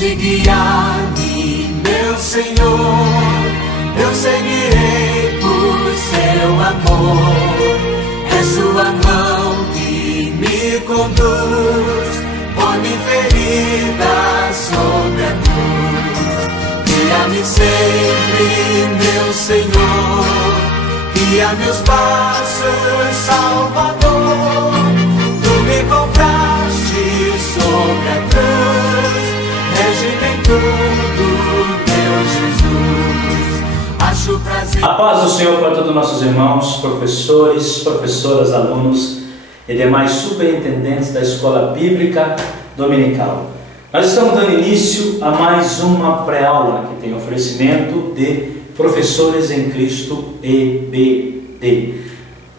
de guiar-me, meu Senhor. Eu seguirei por seu amor. É sua mão que me conduz. Põe-me ferida sobre a cruz. Guia-me sempre, meu Senhor. Guia meus passos, Salvador. Tu me compraste sobre a cruz. Rege-me em tudo, meu Jesus. Acho prazer. A paz do Senhor para todos os nossos irmãos, professores, professoras, alunos e demais superintendentes da Escola Bíblica Dominical. Nós estamos dando início a mais uma pré-aula que tem oferecimento de Professores em Cristo EBD.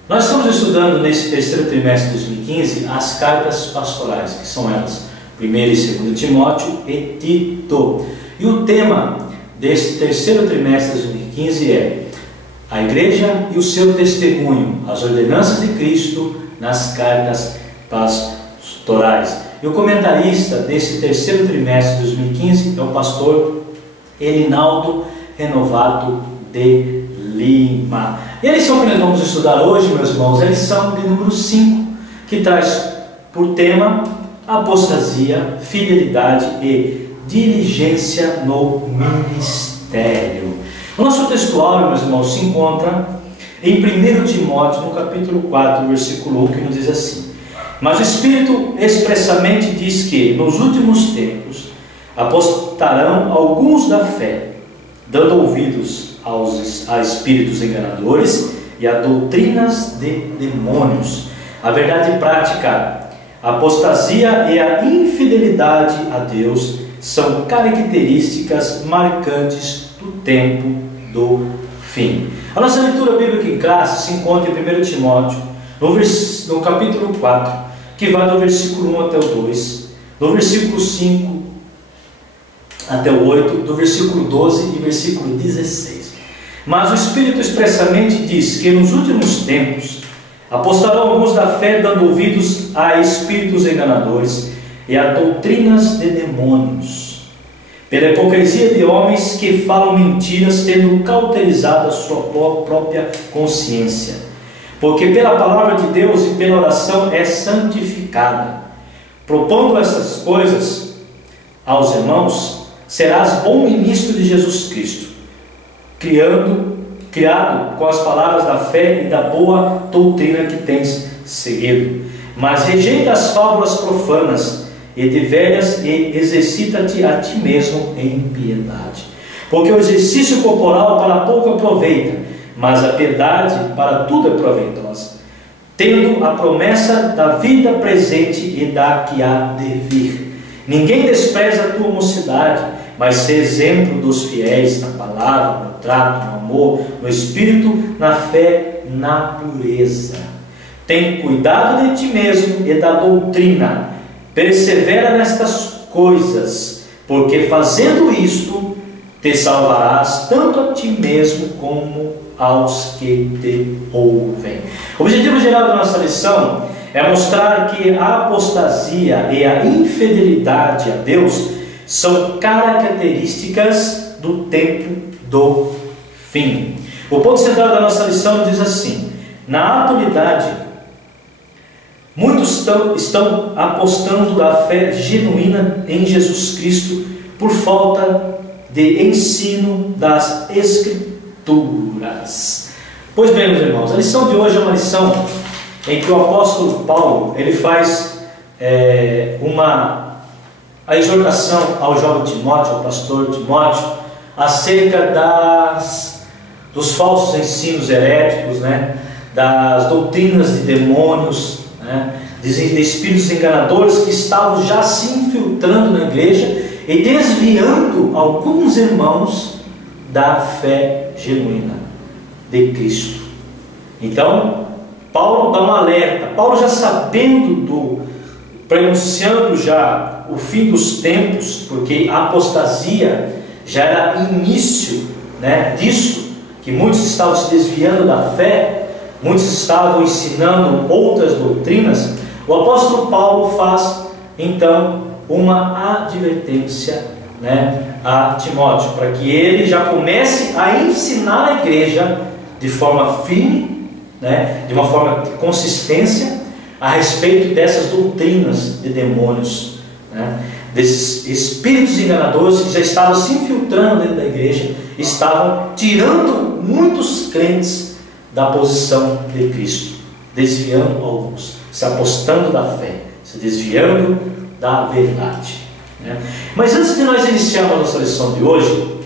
Nós estamos estudando nesse terceiro trimestre de 2015 as cartas pastorais, que são elas 1 e 2 Timóteo e Tito. E o tema desse terceiro trimestre de 2015 é a Igreja e o seu testemunho, as ordenanças de Cristo nas cartas pastorais. E o comentarista desse terceiro trimestre de 2015 é o pastor Elinaldo Renovato de Lima. E a lição que nós vamos estudar hoje, meus irmãos, é a lição de número 5, que traz por tema apostasia, fidelidade e diligência no ministério. O nosso textuário, meus irmãos, se encontra em 1 Timóteo, no capítulo 4, versículo 1, que nos diz assim: mas o Espírito expressamente diz que nos últimos tempos apostarão alguns da fé, dando ouvidos a espíritos enganadores e a doutrinas de demônios. A verdade prática, a apostasia e a infidelidade a Deus são características marcantes do tempo do fim. A nossa leitura bíblica em classe se encontra em 1 Timóteo, no capítulo 4, que vai do versículo 1 até o 2, do versículo 5 até o 8, do versículo 12 e versículo 16. Mas o Espírito expressamente diz que nos últimos tempos apostarão alguns da fé, dando ouvidos a espíritos enganadores e a doutrinas de demônios, pela hipocrisia de homens que falam mentiras, tendo cauterizado a sua própria consciência. Porque pela palavra de Deus e pela oração é santificada. Propondo estas coisas aos irmãos, serás bom ministro de Jesus Cristo, criado com as palavras da fé e da boa doutrina que tens seguido. Mas rejeita as fábulas profanas e de velhas e exercita-te a ti mesmo em piedade. Porque o exercício corporal para pouco aproveita, mas a piedade para tudo é proveitosa, tendo a promessa da vida presente e da que há de vir. Ninguém despreza a tua mocidade, mas ser exemplo dos fiéis na palavra, no trato, no amor, no espírito, na fé, na pureza. Tem cuidado de ti mesmo e da doutrina. Persevera nestas coisas, porque fazendo isto, te salvarás tanto a ti mesmo como aos que te ouvem. O objetivo geral da nossa lição é mostrar que a apostasia e a infidelidade a Deus são características do tempo do fim. O ponto central da nossa lição diz assim: na atualidade, muitos estão apostando da fé genuína em Jesus Cristo por falta de ensino das Escrituras. Pois bem, meus irmãos, a lição de hoje é uma lição em que o apóstolo Paulo ele faz a exortação ao jovem Timóteo, ao pastor Timóteo, acerca dos falsos ensinos heréticos, das doutrinas de demônios, de espíritos enganadores que estavam já se infiltrando na igreja e desviando alguns irmãos da fé genuína de Cristo. Então, Paulo dá um alerta. Paulo, já sabendo pronunciando já o fim dos tempos, porque a apostasia já era início disso, que muitos estavam se desviando da fé, muitos estavam ensinando outras doutrinas. O apóstolo Paulo faz então uma advertência né, a Timóteo, para que ele já comece a ensinar a igreja de forma firme, né, de uma forma de consistência, a respeito dessas doutrinas de demônios, né, desses espíritos enganadores que já estavam se infiltrando dentro da igreja, estavam tirando muitos crentes da posição de Cristo, desviando alguns, se apostando da fé, se desviando da verdade, né? Mas antes de nós iniciarmos a nossa lição de hoje,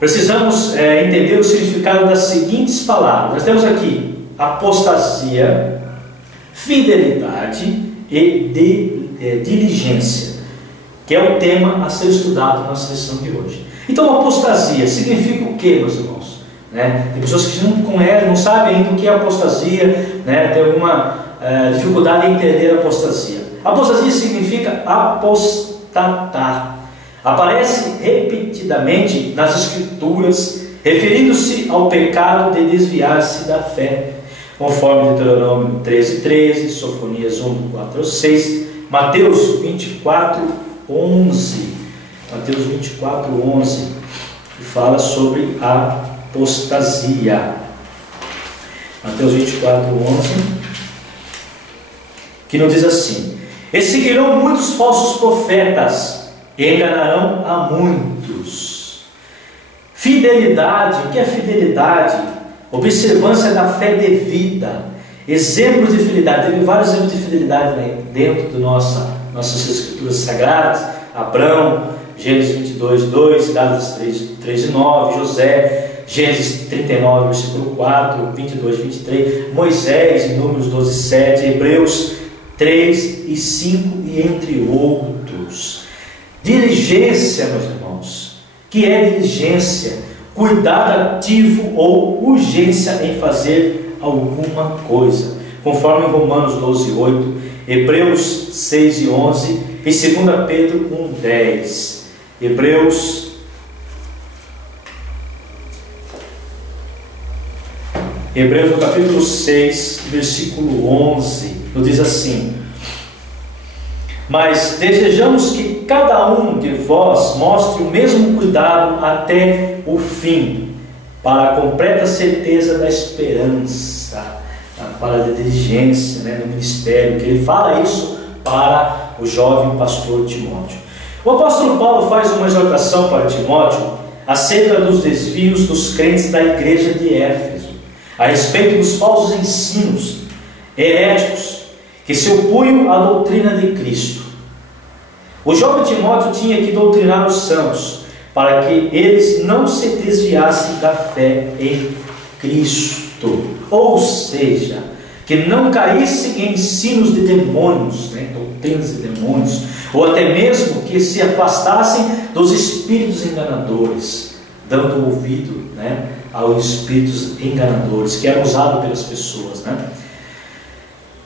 precisamos entender o significado das seguintes palavras. Nós temos aqui apostasia, fidelidade e diligência, que é o tema a ser estudado na nossa lição de hoje. Então, apostasia significa o que, meus irmãos? Né? Tem pessoas que não sabem ainda o que é apostasia, né? Tem alguma dificuldade em entender a apostasia. Apostasia significa apostatar. Aparece repetidamente nas Escrituras, referindo-se ao pecado de desviar-se da fé, conforme Deuteronômio 13:13, Sofonias 1:4-6, Mateus 24:11. Mateus 24:11, que fala sobre a apostasia. Mateus 24:11, que nos diz assim: e seguirão muitos falsos profetas, e enganarão a muitos. Fidelidade, o que é fidelidade? Observância da fé devida, exemplos de fidelidade. Teve vários exemplos de fidelidade, né, dentro de nossas escrituras sagradas. Abraão, Gênesis 22:2, Gálatas 3:9, José, Gênesis 39, versículo 4, 22:23, Moisés, em Números 12:7, Hebreus 3:5 e entre outros. Diligência, meus irmãos, que é diligência? Cuidado ativo ou urgência em fazer alguma coisa, conforme Romanos 12:8, Hebreus 6:11 e 2 Pedro 1:10. Hebreus no capítulo 6, versículo 11, nos diz assim: mas desejamos que cada um de vós mostre o mesmo cuidado até o fim, para a completa certeza da esperança. Fala de diligência, né, no ministério, que ele fala isso para o jovem pastor Timóteo. O apóstolo Paulo faz uma exortação para Timóteo acerca dos desvios dos crentes da igreja de Éfeso, a respeito dos falsos ensinos heréticos que se opunham à doutrina de Cristo. O jovem Timóteo tinha que doutrinar os santos para que eles não se desviassem da fé em Cristo, ou seja, que não caíssem em ensinos de demônios, né, doutrinas de demônios, ou até mesmo que se afastassem dos espíritos enganadores, dando ouvido, né, aos espíritos enganadores que eram usados pelas pessoas, né?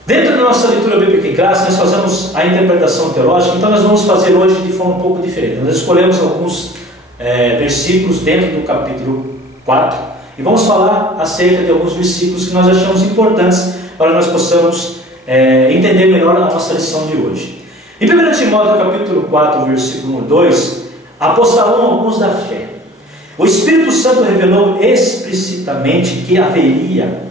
Dentro da nossa leitura bíblica em classe, nós fazemos a interpretação teológica, então nós vamos fazer hoje de forma um pouco diferente. Nós escolhemos alguns versículos dentro do capítulo 4 e vamos falar acerca de alguns versículos que nós achamos importantes para nós possamos entender melhor a nossa lição de hoje. Em 1 Timóteo capítulo 4, versículo 2, apostarão alguns da fé. O Espírito Santo revelou explicitamente que haveria,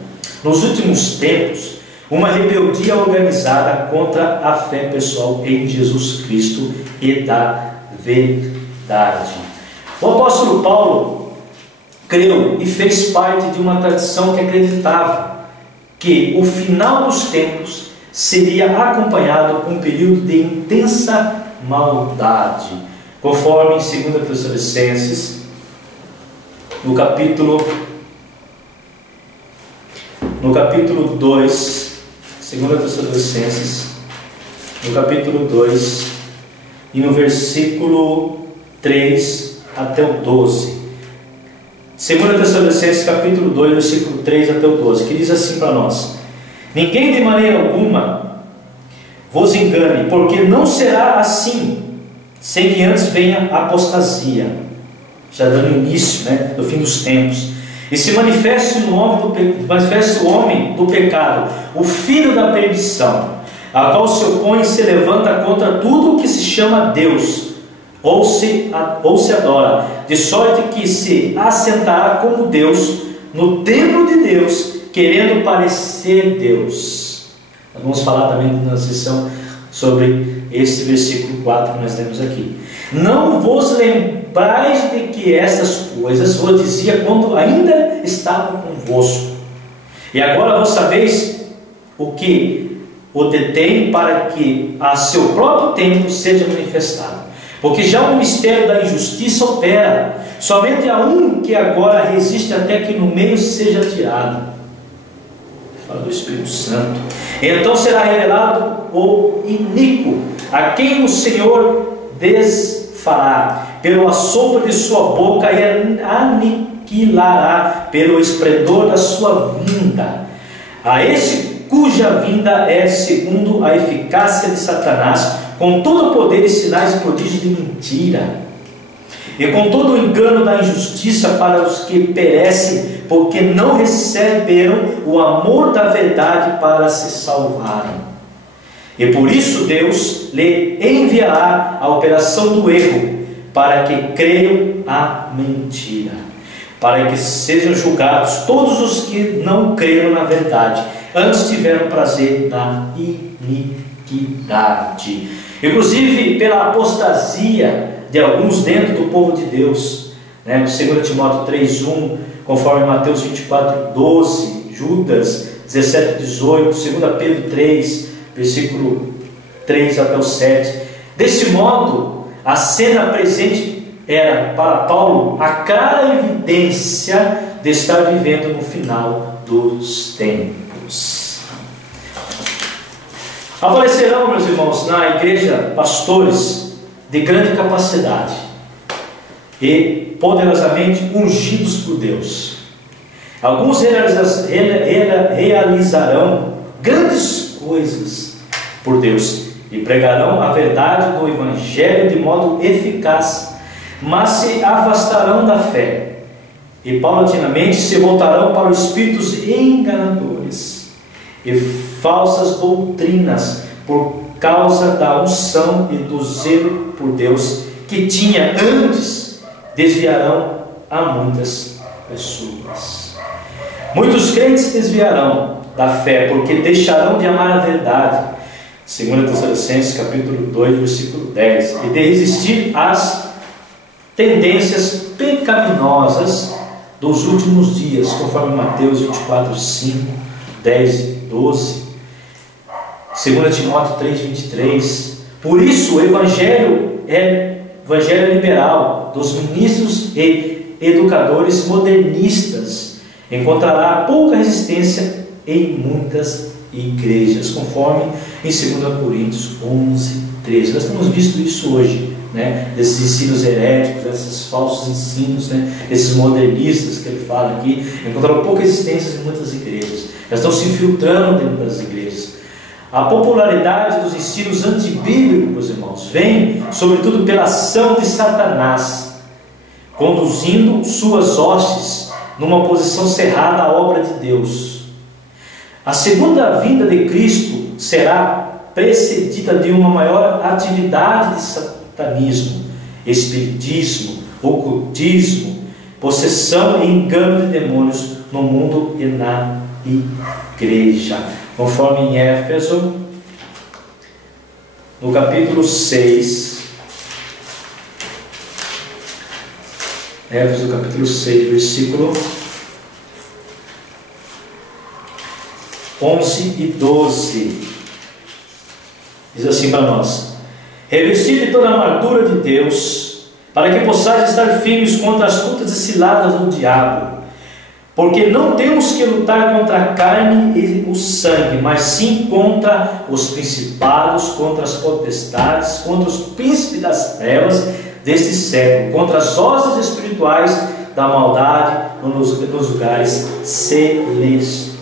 nos últimos tempos, uma rebeldia organizada contra a fé pessoal em Jesus Cristo e da verdade. O apóstolo Paulo creu e fez parte de uma tradição que acreditava que o final dos tempos seria acompanhado por um período de intensa maldade, conforme em 2 Tessalonicenses, no capítulo 2, 2 Tessalonicenses, no capítulo 2 e no versículo 3 até o 12. 2 Tessalonicenses capítulo 2, versículo 3 até o 12, que diz assim para nós: ninguém de maneira alguma vos engane, porque não será assim, sem que antes venha a apostasia, já dando início, né, do fim dos tempos, e se manifeste o homem do pecado, o filho da perdição, a qual se opõe e se levanta contra tudo o que se chama Deus, ou se adora, de sorte que se assentará como Deus no templo de Deus, querendo parecer Deus. Nós vamos falar também na sessão sobre esse versículo 4 que nós lemos aqui. Não vos lembrais de que estas coisas vos dizia quando ainda estava convosco. E agora vos sabeis o que o detém, para que a seu próprio tempo seja manifestado. Porque já o mistério da injustiça opera. Somente há um que agora resiste até que no meio seja tirado. Fala do Espírito Santo. Então será revelado o iníquo, a quem o Senhor desfará pelo assopro de sua boca e aniquilará pelo esplendor da sua vinda. A esse cuja vinda é segundo a eficácia de Satanás, com todo o poder e sinais e prodígios de mentira, e com todo o engano da injustiça para os que perecem, porque não receberam o amor da verdade para se salvarem. E por isso Deus lhe enviará a operação do erro, para que creiam a mentira, para que sejam julgados todos os que não creram na verdade, antes tiveram prazer na iniquidade. Inclusive pela apostasia de alguns dentro do povo de Deus, 2 Timóteo 3:1, conforme Mateus 24:12, Judas 17:18, 2 Pedro 3, versículo 3 até o 7. Desse modo, a cena presente era para Paulo a clara evidência de estar vivendo no final dos tempos. Aparecerão, meus irmãos, na igreja pastores de grande capacidade e poderosamente ungidos por Deus. Alguns realizarão grandes coisas por Deus e pregarão a verdade do Evangelho de modo eficaz, mas se afastarão da fé e paulatinamente se voltarão para os espíritos enganadores e falsas doutrinas, por causa da unção e do zelo por Deus que tinha antes, desviarão a muitas pessoas. Muitos crentes desviarão da fé, porque deixarão de amar a verdade, 2 Tessalonicenses capítulo 2, versículo 10, e de resistir às tendências pecaminosas dos últimos dias, conforme Mateus 24:5, 10 e 12, 2 Timóteo 3:23. Por isso o Evangelho é liberal dos ministros e educadores modernistas encontrará pouca resistência em muitas igrejas, conforme em 2 Coríntios 11:13. Nós temos visto isso hoje, desses ensinos heréticos, desses falsos ensinos, desses modernistas que ele fala aqui, encontraram pouca resistência em muitas igrejas. Elas estão se infiltrando dentro das igrejas. A popularidade dos ensinos antibíblicos, meus irmãos, vem sobretudo pela ação de Satanás, conduzindo suas hostes numa posição cerrada à obra de Deus. A segunda vinda de Cristo será precedida de uma maior atividade de satanismo, espiritismo, ocultismo, possessão e engano de demônios no mundo e na igreja, conforme em Éfeso, no capítulo 6, Éfeso capítulo 6, versículo 11 e 12, diz assim para nós: revestido de toda a armadura de Deus, para que possais estar firmes contra as astutas e ciladas do diabo, porque não temos que lutar contra a carne e o sangue, mas sim contra os principados, contra as potestades, contra os príncipes das trevas deste século, contra as hostes espirituais da maldade nos lugares celestiais.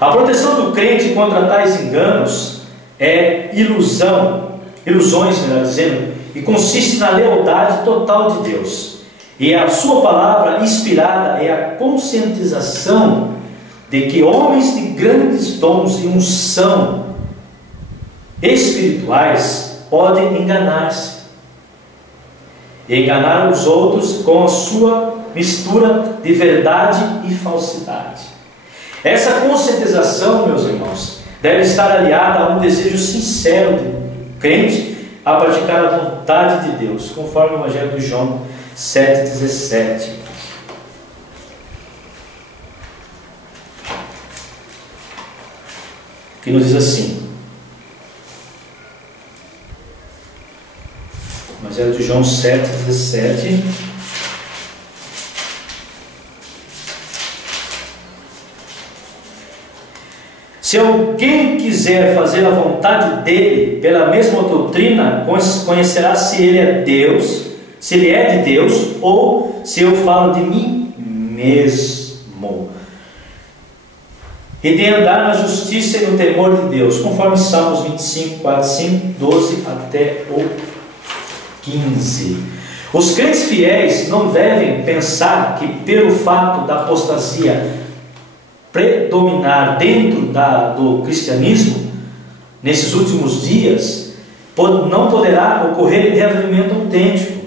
A proteção do crente contra tais enganos é ilusões, melhor dizendo, e consiste na lealdade total de Deus. E a sua palavra inspirada é a conscientização de que homens de grandes dons e unção espirituais podem enganar-se e enganaram os outros com a sua mistura de verdade e falsidade. Essa conscientização, meus irmãos, deve estar aliada a um desejo sincero do crente a praticar a vontade de Deus, conforme o Evangelho de João 7,17. Que nos diz assim, Evangelho de João 7,17. Se alguém quiser fazer a vontade dele pela mesma doutrina, conhecerá se ele é Deus, se ele é de Deus, ou se eu falo de mim mesmo. E de andar na justiça e no temor de Deus, conforme Salmos 25, 4, 5, 12 até o 15. Os crentes fiéis não devem pensar que pelo fato da apostasia predominar dentro do cristianismo, nesses últimos dias, não poderá ocorrer reavivamento autêntico,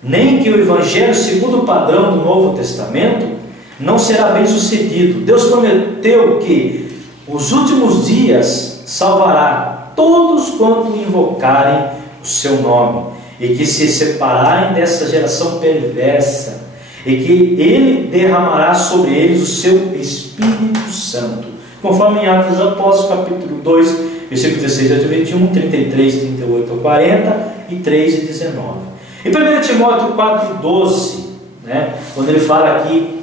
nem que o Evangelho segundo o padrão do Novo Testamento não será bem sucedido. Deus prometeu que os últimos dias salvará todos quanto invocarem o seu nome, e que se separarem dessa geração perversa, e que Ele derramará sobre eles o seu Espírito Santo, conforme em Atos dos Apóstolos, capítulo 2, versículo 16 a 21, 33, 38 a 40 e 3 e 19. Em 1 Timóteo 4,12, quando ele fala aqui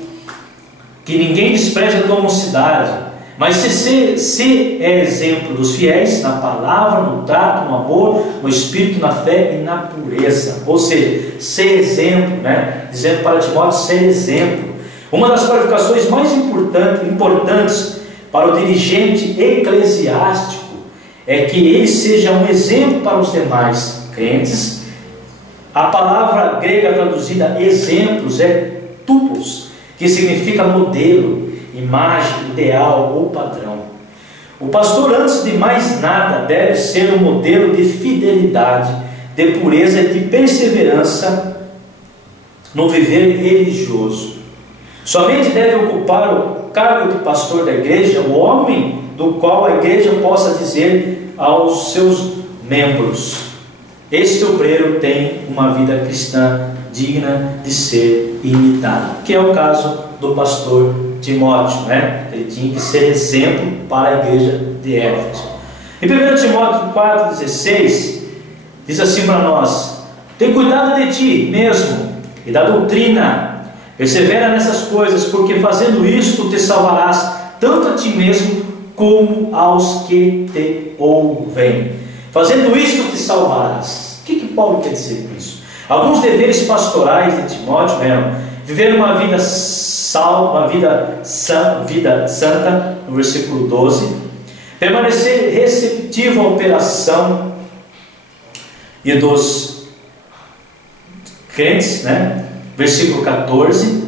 que ninguém despreze a tua mocidade, mas se é exemplo dos fiéis na palavra, no trato, no amor, no espírito, na fé e na pureza. Ou seja, ser exemplo, dizendo para Timóteo ser exemplo. Uma das qualificações mais importantes para o dirigente eclesiástico é que ele seja um exemplo para os demais crentes. A palavra grega traduzida exemplos é tupos, que significa modelo, imagem, ideal ou padrão. O pastor, antes de mais nada, deve ser um modelo de fidelidade, de pureza e de perseverança no viver religioso. Somente deve ocupar o cargo de pastor da igreja o homem do qual a igreja possa dizer aos seus membros: este obreiro tem uma vida cristã digna de ser imitada, que é o caso do pastor Timóteo, Ele tinha que ser exemplo para a igreja de Éfeso. Em 1 Timóteo 4,16 diz assim para nós: tem cuidado de ti mesmo e da doutrina, persevera nessas coisas, porque fazendo isto te salvarás tanto a ti mesmo como aos que te ouvem. Fazendo isto te salvarás. O que Paulo quer dizer com isso? Alguns deveres pastorais de Timóteo eram viver uma vida santa, no versículo 12, permanecer receptivo à operação e dos crentes, versículo 14,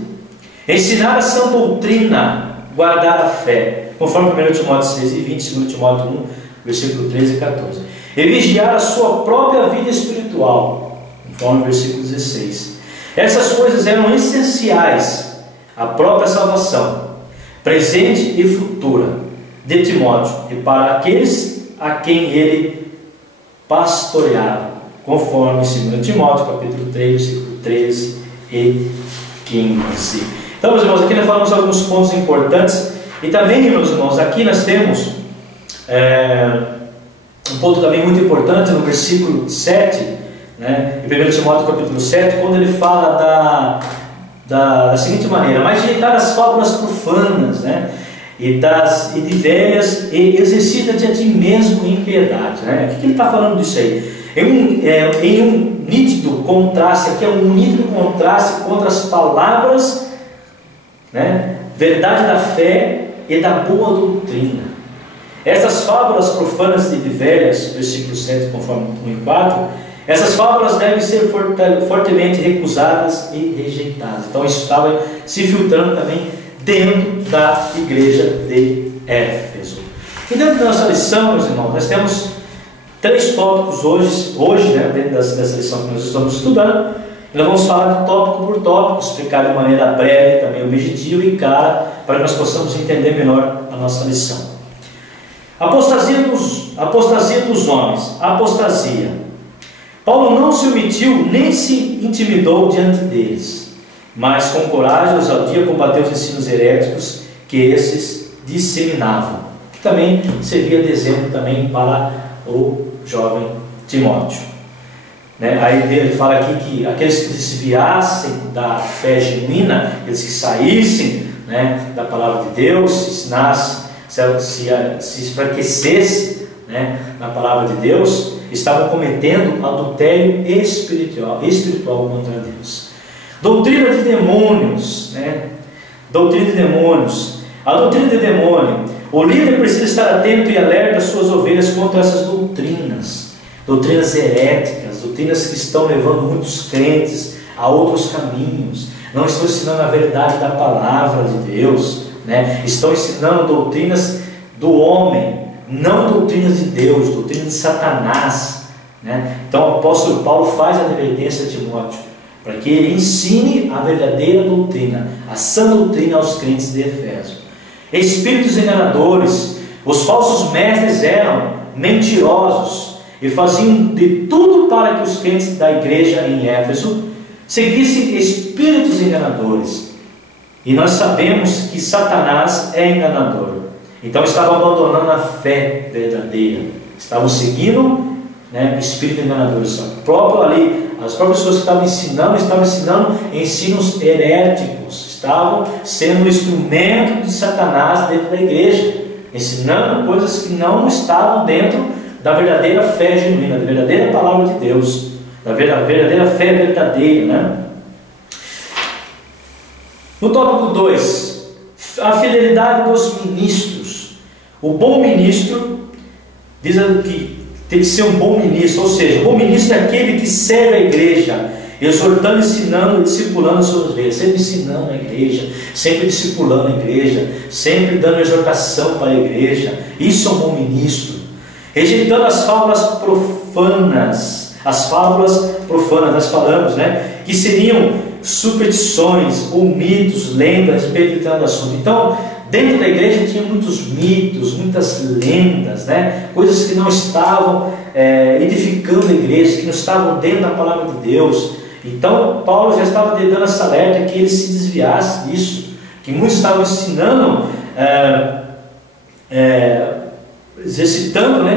ensinar a sã doutrina, guardar a fé, conforme 1 Timóteo 6 e 20, 2 Timóteo 1, versículo 13 e 14, e vigiar a sua própria vida espiritual, conforme o versículo 16. Essas coisas eram essenciais à própria salvação, presente e futura, de Timóteo e para aqueles a quem ele pastoreava, conforme 2 Timóteo, capítulo 3, versículo 13 e 15. Então, meus irmãos, aqui nós falamos alguns pontos importantes, e também, meus irmãos, aqui nós temos um ponto também muito importante no versículo 7, em 1 Timóteo capítulo 7, quando ele fala da seguinte maneira: mas rejeitar as fábulas profanas, e de velhas, e exercita-te a ti mesmo em piedade. O que ele está falando disso aí? Em um nítido contraste, aqui é um nítido contraste contra as palavras, verdade da fé e da boa doutrina. Essas fábulas profanas e de velhas, versículo 7, conforme 1 e 4, essas fábulas devem ser fortemente recusadas e rejeitadas. Então isso estava se filtrando também dentro da igreja de Éfeso. E dentro da nossa lição, meus irmãos, nós temos 3 tópicos hoje, dentro dessa lição que nós estamos estudando. nós vamos falar de tópico por tópico, explicar de maneira breve, também objetiva e clara, para que nós possamos entender melhor a nossa lição. Apostasia dos homens. Apostasia. Paulo não se omitiu nem se intimidou diante deles, mas com coragem e ousadia combateu os ensinos heréticos que esses disseminavam, que também servia de exemplo também para o jovem Timóteo. Aí ele fala aqui que aqueles que desviassem da fé genuína, aqueles que saíssem da palavra de Deus, se ensinassem, se enfraquecessem na palavra de Deus, estavam cometendo adultério espiritual contra Deus. Doutrina de demônios, doutrina de demônios. A doutrina de demônio, o líder precisa estar atento e alerta às suas ovelhas contra essas doutrinas heréticas, doutrinas que estão levando muitos crentes a outros caminhos, não estão ensinando a verdade da palavra de Deus, estão ensinando doutrinas do homem, não doutrinas de Deus, doutrinas de Satanás. Então o apóstolo Paulo faz a advertência a Timóteo, para que ele ensine a verdadeira doutrina, a sã doutrina aos crentes de Efésio. Espíritos enganadores, os falsos mestres eram mentirosos e faziam de tudo para que os crentes da igreja em Éfeso seguissem espíritos enganadores. E nós sabemos que Satanás é enganador. Então estavam abandonando a fé verdadeira, estavam seguindo espíritos enganadores. As próprias pessoas que estavam ensinando ensinos heréticos, estavam sendo instrumento de Satanás dentro da igreja, ensinando coisas que não estavam dentro da verdadeira fé genuína, da verdadeira palavra de Deus, da verdadeira fé verdadeira. No tópico 2, a fidelidade dos ministros. O bom ministro, diz que tem que ser um bom ministro, ou seja, o bom ministro é aquele que serve a igreja, exortando, ensinando e discipulando as suas ovelhas, sempre ensinando a igreja, sempre discipulando a igreja, sempre dando exortação para a igreja. Isso é um bom ministro. Rejeitando as fábulas profanas, nós falamos, que seriam superstições ou mitos, lendas a respeito de determinado assunto. Então, dentro da igreja tinha muitos mitos, muitas lendas, coisas que não estavam edificando a igreja, que não estavam dentro da palavra de Deus. Então Paulo já estava dando essa alerta que ele se desviasse disso, que muitos estavam ensinando, exercitando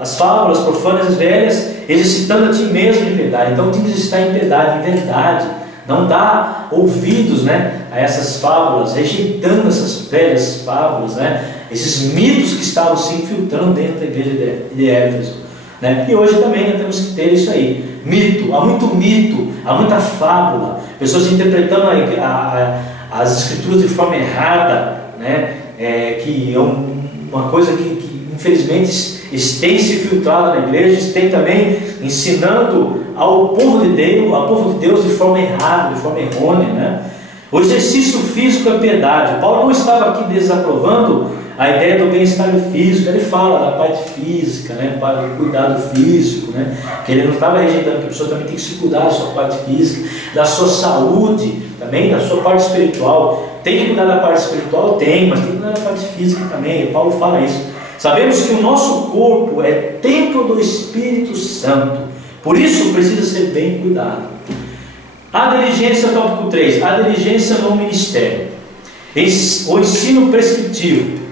as fábulas profanas velhas, exercitando a ti mesmo em piedade. Então tem que exercitar em piedade, em verdade. Não dá ouvidos a essas fábulas, rejeitando essas velhas fábulas, esses mitos que estavam se infiltrando dentro da igreja de Éfeso. E hoje também nós temos que ter isso aí. Há muita fábula, pessoas interpretando as escrituras de forma errada, que é uma coisa que infelizmente tem se filtrado na igreja, tem também ensinando ao povo de Deus de forma errada, de forma errônea. O exercício físico é piedade. Paulo não estava aqui desaprovando a ideia do bem-estar físico. Ele fala da parte física, para o cuidado físico, que ele não estava rejeitando que a pessoa também tem que se cuidar da sua parte física, da sua saúde, também da sua parte espiritual. Tem que cuidar da parte espiritual? Tem, mas tem que cuidar da parte física também. Paulo fala isso. Sabemos que o nosso corpo é templo do Espírito Santo, por isso precisa ser bem cuidado. A diligência, tópico 3, a diligência no ministério, o ensino prescritivo.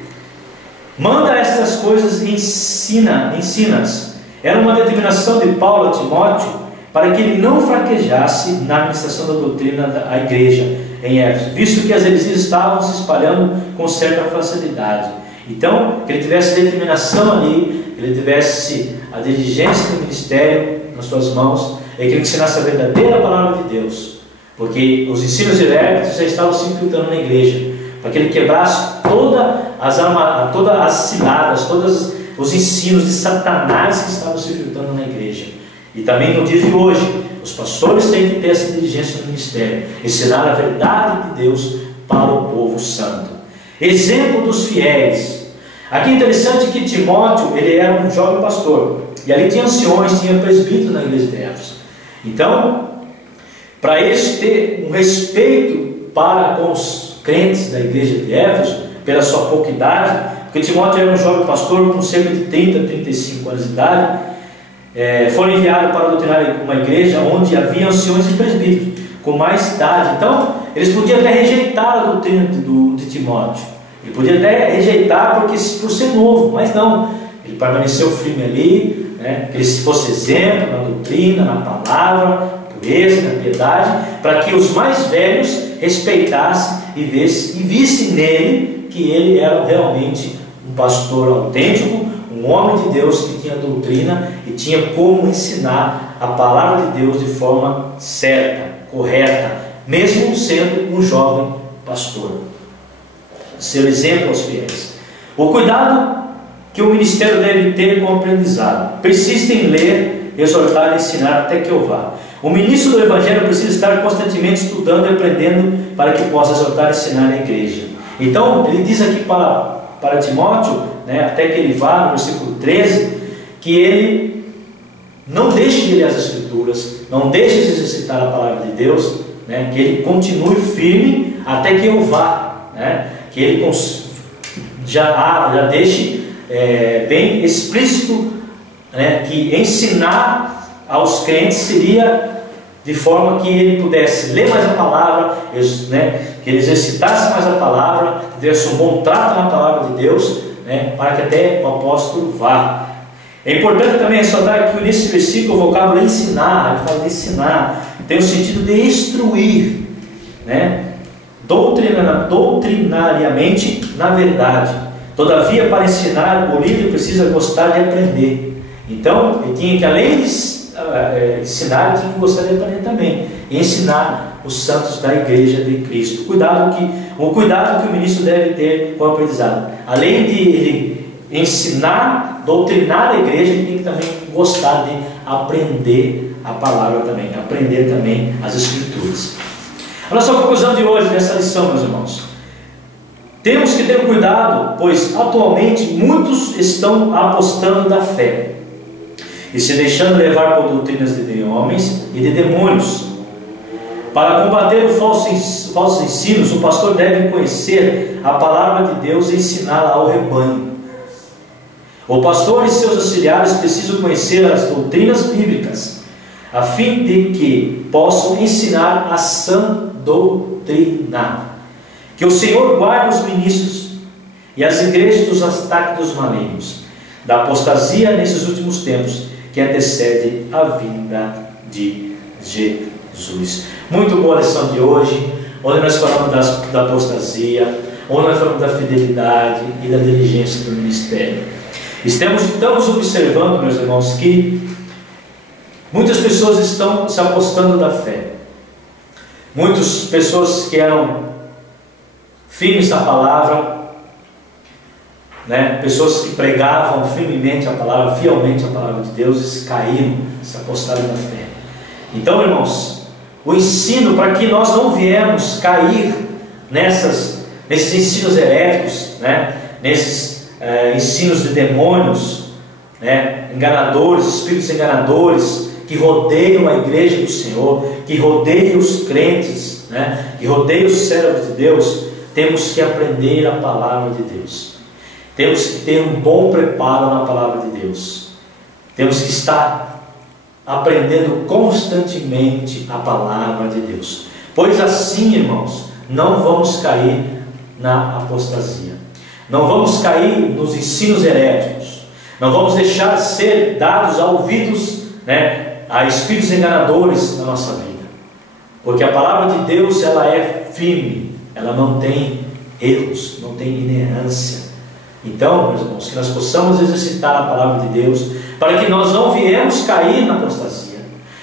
Manda estas coisas e ensina-as. Era uma determinação de Paulo a Timóteo para que ele não fraquejasse na administração da doutrina da igreja em Éfeso, visto que as heresias estavam se espalhando com certa facilidade. Então, que ele tivesse determinação ali, que ele tivesse a diligência do ministério nas suas mãos, e que ele ensinasse a verdadeira palavra de Deus, porque os ensinos heréticos já estavam se infiltrando na igreja, para que ele quebrasse todas as ciladas, todos os ensinos de Satanás que estavam se infiltrando na igreja. E também no dia de hoje, os pastores têm que ter essa diligência no ministério, ensinar a verdade de Deus para o povo santo. Exemplo dos fiéis. Aqui é interessante que Timóteo, ele era um jovem pastor. E ali tinha anciões, tinha presbíteros na igreja de Éfeso. Então, para eles ter um respeito para com os crentes da igreja de Éfeso, pela sua pouca idade, porque Timóteo era um jovem pastor com cerca de 30, 35 anos de idade, foram enviados para doutrinar uma igreja onde havia anciões e presbíteros com mais idade. Então, eles podiam até rejeitar a doutrina de Timóteo. Ele podia até rejeitar por ser novo, mas não. Ele permaneceu firme ali, né, que ele fosse exemplo na doutrina, na palavra, pureza, na piedade, para que os mais velhos respeitassem e vissem nele que ele era realmente um pastor autêntico, um homem de Deus que tinha doutrina e tinha como ensinar a palavra de Deus de forma certa, correta, mesmo sendo um jovem pastor. Seu exemplo aos fiéis. O cuidado que o ministério deve ter com o aprendizado. Persista em ler, exortar e ensinar até que eu vá. O ministro do Evangelho precisa estar constantemente estudando e aprendendo para que possa exortar e ensinar a igreja. Então, ele diz aqui para Timóteo, né, até que ele vá, no versículo 13, que ele não deixe de ler as Escrituras, não deixe de exercitar a palavra de Deus, né, que ele continue firme até que eu vá, né, que ele já deixe bem explícito, né, que ensinar aos crentes seria de forma que ele pudesse ler mais a palavra, né, que ele exercitasse mais a palavra, que tivesse um bom trato na palavra de Deus, né, para que até o apóstolo vá. É importante também ressaltar que nesse versículo o vocábulo ensinar, ele fala de ensinar, tem o sentido de instruir, né, doutrinariamente na verdade. Todavia, para ensinar, o líder precisa gostar de aprender. Então, ele tinha que, além de ensinar, ele tinha que gostar de aprender também, e ensinar os santos da igreja de Cristo. O cuidado que o ministro deve ter com o aprendizado. Além de ele ensinar, doutrinar a igreja, ele tem que também gostar de aprender a palavra também, aprender também as Escrituras. A nossa conclusão de hoje dessa lição, meus irmãos: temos que ter cuidado, pois atualmente muitos estão apostando da fé e se deixando levar por doutrinas de homens e de demônios. Para combater os falsos ensinos, o pastor deve conhecer a palavra de Deus e ensiná-la ao rebanho. O pastor e seus auxiliares precisam conhecer as doutrinas bíblicas, a fim de que possam ensinar a sã doutrina. Que o Senhor guarde os ministros e as igrejas dos ataques dos malignos, da apostasia nesses últimos tempos, que antecede a vinda de Jesus. Muito boa lição de hoje, onde nós falamos da apostasia, onde nós falamos da fidelidade e da diligência do ministério. Estamos observando, meus irmãos, que muitas pessoas estão se apostando da fé. Muitas pessoas que eram firmes na palavra, né? Pessoas que pregavam firmemente a palavra, fielmente a palavra de Deus, caíram, se apostaram da fé. Então, irmãos, o ensino para que nós não viemos cair nesses ensinos heréticos, né? Nesses ensinos de demônios, né? Enganadores, espíritos enganadores que rodeiam a igreja do Senhor, que rodeiam os crentes, né? Que rodeiam os servos de Deus. Temos que aprender a palavra de Deus. Temos que ter um bom preparo na palavra de Deus. Temos que estar aprendendo constantemente a palavra de Deus. Pois assim, irmãos, não vamos cair na apostasia. Não vamos cair nos ensinos heréticos. Não vamos deixar de ser dados a ouvidos, né, a espíritos enganadores na nossa vida. Porque a palavra de Deus, ela é firme. Ela não tem erros, não tem inerância. Então, meus irmãos, que nós possamos exercitar a palavra de Deus, para que nós não viemos cair na apostasia,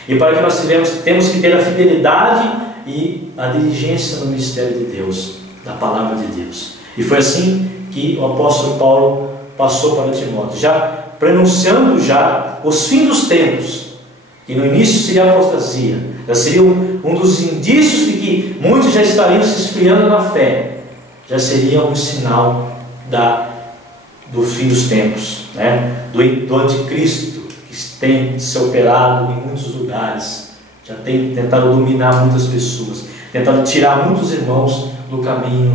e para que nós temos que ter a fidelidade e a diligência no mistério de Deus, da palavra de Deus. E foi assim que o apóstolo Paulo passou para Timóteo, já pronunciando já os fins dos tempos, que no início seria a apostasia, já seria um dos indícios de que muitos já estariam se esfriando na fé, já seria um sinal do fim dos tempos, né? do anticristo que tem se operado em muitos lugares, já tem tentado dominar muitas pessoas, tentado tirar muitos irmãos do caminho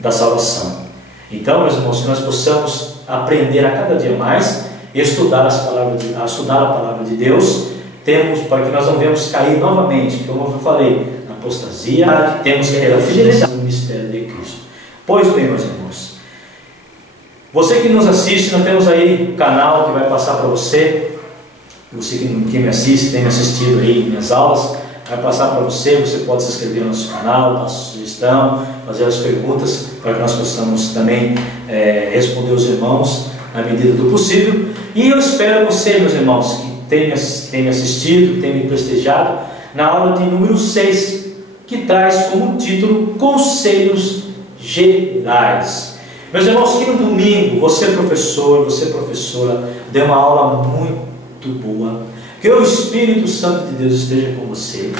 da salvação. Então, meus irmãos, que nós possamos aprender a cada dia mais, estudar a palavra de Deus, para que nós não venhamos cair novamente, como eu falei, na apostasia, temos que ter a fidelidade no mistério de Cristo. Pois bem, meus irmãos, você que nos assiste, nós temos aí um canal que vai passar para você que me assiste, tem me assistido aí em minhas aulas, vai passar para você, você pode se inscrever no nosso canal, dar sua sugestão, fazer as perguntas, para que nós possamos também responder os irmãos na medida do possível. E eu espero você, meus irmãos, que tenha assistido, tenha me prestigiado na aula de número 6, que traz como título Conselhos Gerais. Meus irmãos, que no domingo você professor, você professora, dê uma aula muito boa, que o Espírito Santo de Deus esteja com você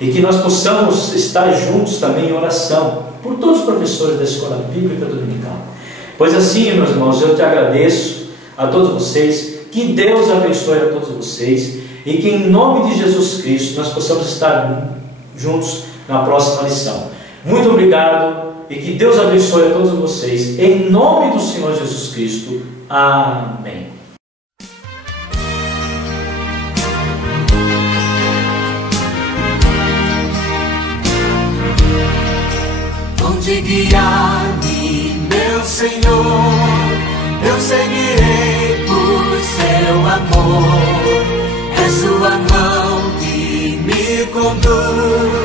e que nós possamos estar juntos também em oração por todos os professores da Escola Bíblica Dominical. Pois assim, meus irmãos, eu te agradeço a todos vocês, que Deus abençoe a todos vocês e que em nome de Jesus Cristo nós possamos estar juntos na próxima lição. Muito obrigado e que Deus abençoe a todos vocês em nome do Senhor Jesus Cristo. Amém. Onde guiar-me, meu Senhor, eu seguirei por seu amor. É sua mão que me conduz.